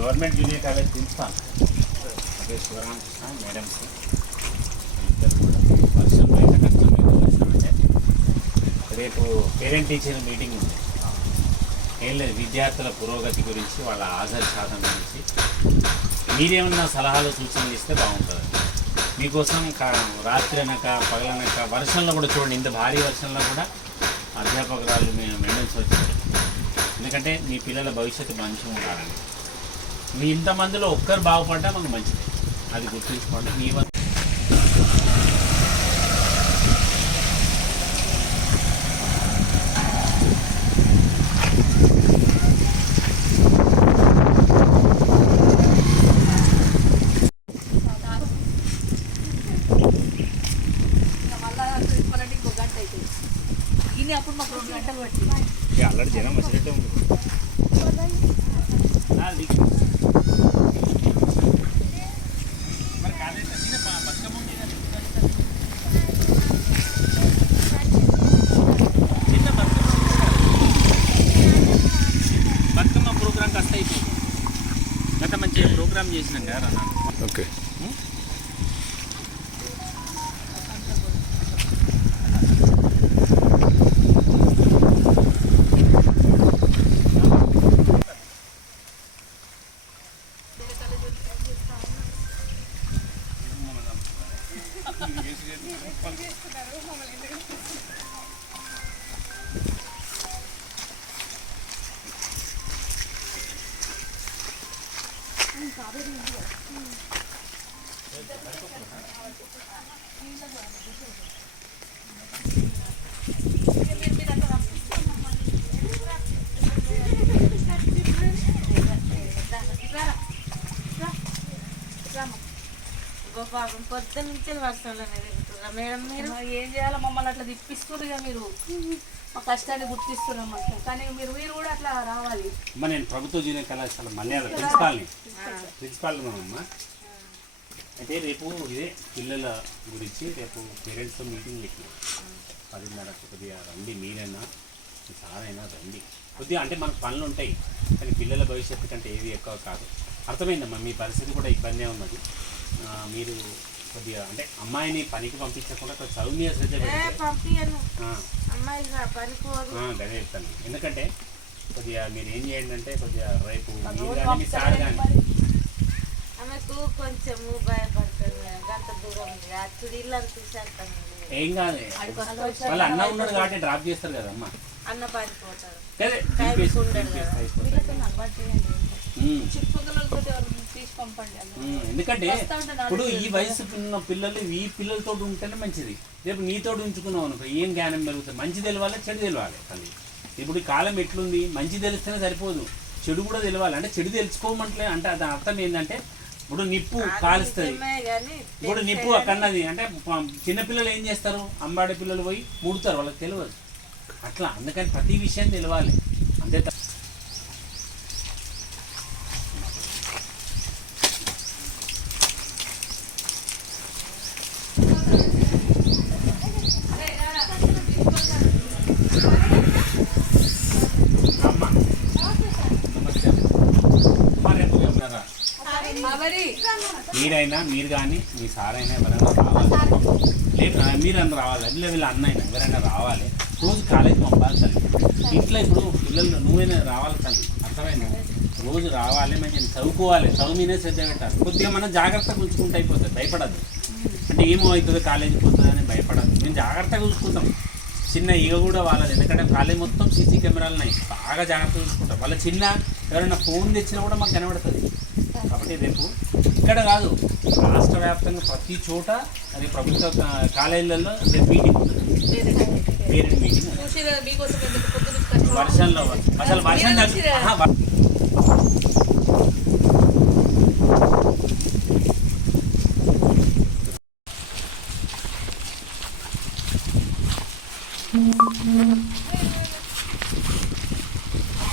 Government junior college principal. అదే Sivaramakrishna madams ఇద్దరు కూడా వర్షం బయట కష్టం రేపు పేరెంట్ టీచర్ మీటింగ్ ఉంది. ఏం లేదు విద్యార్థుల పురోగతి గురించి వాళ్ళ హాజరు శాతం గురించి మీరేమన్నా సలహాలు సూచనలు ఇస్తే బాగుంటుంది. మీకోసం రాత్రి అనక పగలనక వర్షంలో కూడా చూడండి ఇంత భారీ వర్షంలో కూడా అధ్యాపకురాలు మేము మెండల్స్ వచ్చారు ఎందుకంటే మీ పిల్లల భవిష్యత్తు మంచిగా ఉండాలని. మీ ఇంతమందిలో ఒక్కరు బాగుపడ్డా మాకు మంచిది. అది గుర్తుంచుకోండి. మీ వల్ల అప్పుడు మాకు రెండు గంటలు పట్టింది. అల్లడి జనం వచ్చినట్టే ఉంది ప్రోగ్రామ్ చేసినాం కదా ఓకే. పాపం పొద్దున్న నుంచి వర్షంలోనే తిరుగుతున్నా మేడం మీరు ఏం చేయాలో మమ్మల్ని అట్లా తిప్పిస్తున్నారు ఇక మీరు మా కష్టాన్ని గుర్తిస్తున్నాం మాకు కానీ మీరు మీరు కూడా అట్లా రావాలి నేను ప్రభుత్వ జూనియర్ కళాశాల మల్యాల ప్రిన్సిపాల్ని. ప్రిన్సిపాల్ అమ్మ అయితే రేపు ఇదే పిల్లల గురించి రేపు పేరెంట్స్తో మీటింగ్ పెట్టినాం పదిన్నరకు కొద్దిగా రండి మీరైనా సారైనా రండి. కొద్దిగా అంటే మనకు పనులు ఉంటాయి కానీ పిల్లల భవిష్యత్తు కంటే ఏది ఎక్కువ కాదు. అర్థమైందమ్మా మీ పరిస్థితి కూడా ఇబ్బందే ఉన్నది. మీరు కొద్దిగా అంటే అమ్మాయిని పనికి పంపించకుండా చదువు మీద శ్రద్ధ అదే చెప్తాను. ఎందుకంటే కొద్దిగా మీరు ఏం చేయండి అంటే కొద్దిగా రేపు మీరు కానీ మీ సార్ కానీ ఆమెకు కొంచెము భయపడుతుంది. దూరం అచ్చుడు ఏం కాదు వాళ్ళ అన్న ఉన్నాడు కాబట్టి డ్రాప్ చేస్తారు కదా అమ్మ. అన్న పడిపోతాడు ఎందుకంటే ఇప్పుడు ఈ వయసు ఉన్న పిల్లలు ఈ పిల్లలతో ఉంటేనే మంచిది. రేపు నీతో ఉంచుకున్నావు అనుకో ఏం జ్ఞానం పెరుగుతుంది? మంచి తెలవాలి చెడు తెలవాలి తల్లి. ఇప్పుడు ఈ కాలం ఎట్లుంది? మంచి తెలిస్తేనే సరిపోదు. చెడు కూడా తెలవాలి అంటే చెడు తెలుసుకోమంటలే. అంటే దాని అర్థం ఏంటంటే ఇప్పుడు నిప్పు కాలుస్తుంది. ఇప్పుడు నిప్పు అక్కడది అంటే చిన్నపిల్లలు ఏం చేస్తారు? అంబాడి పిల్లలు పోయి ముడతారు వాళ్ళకి తెలియదు అట్లా అందుకని ప్రతి విషయం తెలవాలి. అంతే తప్ప- అమ్మ. నమస్తే. అమ్మ, రేపు ఉన్నారా? మరి మీరైనా మీరు కానీ మీ సార్ అయినా ఎవరైనా రావాలి. లేదు మీరు మీరైనా రావాలి. వీళ్ళ వీళ్ళ అన్న అయినా ఎవరైనా రావాలి. రోజు కాలేజ్ పంపాలి తల్లి. ఇంట్లో ఇప్పుడు పిల్లలు నువ్వైనా రావాలి తల్లి. అర్థమైనా రోజు రావాలి మంచిగా చదువుకోవాలి. చదువు మీదే శ్రద్ధ పెట్టాలి. కొద్దిగా మనం జాగ్రత్తగా ఉంచుకుంటే అయిపోతుంది. భయపడద్దు. అంటే ఏమో అవుతుంది కాలేజీకి పోతుంది అని భయపడద్దు. మేము జాగ్రత్తగా చూసుకుంటాం చిన్న ఈగ కూడా వాళ్ళది. ఎందుకంటే కాలేజ్ మొత్తం సీసీ కెమెరాలు ఉన్నాయి బాగా జాగ్రత్తగా చూసుకుంటాం వాళ్ళ చిన్న ఎవరైనా ఫోన్ తెచ్చినా కూడా మాకు కనబడుతుంది. కాబట్టి రేపు ఇక్కడ కాదు రాష్ట్ర వ్యాప్తంగా ప్రతి చోట అది ప్రభుత్వ కాలేజీలలో రేపు మీటింగ్ పేరెంట్ మీటింగ్ వర్షంలో అసలు వర్షం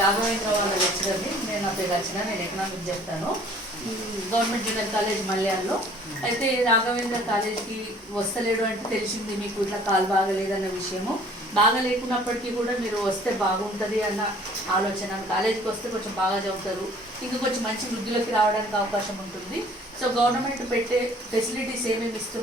రాఘవేంద్ర వాళ్ళ లెక్చరర్ని నేను నా పేరు రచన నేను ఎకనామిక్స్ చెప్తాను. గవర్నమెంట్ జూనియర్ కాలేజ్ మల్యాల్లో అయితే రాఘవేంద్ర కాలేజ్కి వస్తలేడు అంటే తెలిసింది మీకు ఇట్లా కాలు బాగలేదన్న విషయము. బాగా లేకున్నప్పటికీ కూడా మీరు వస్తే బాగుంటుంది అన్న ఆలోచన. కాలేజీకి వస్తే కొంచెం బాగా చదువుతారు. ఇంకా కొంచెం మంచి వృద్ధిలోకి రావడానికి అవకాశం ఉంటుంది. సో గవర్నమెంట్ పెట్టే ఫెసిలిటీస్ ఏమేమి ఇస్తుంది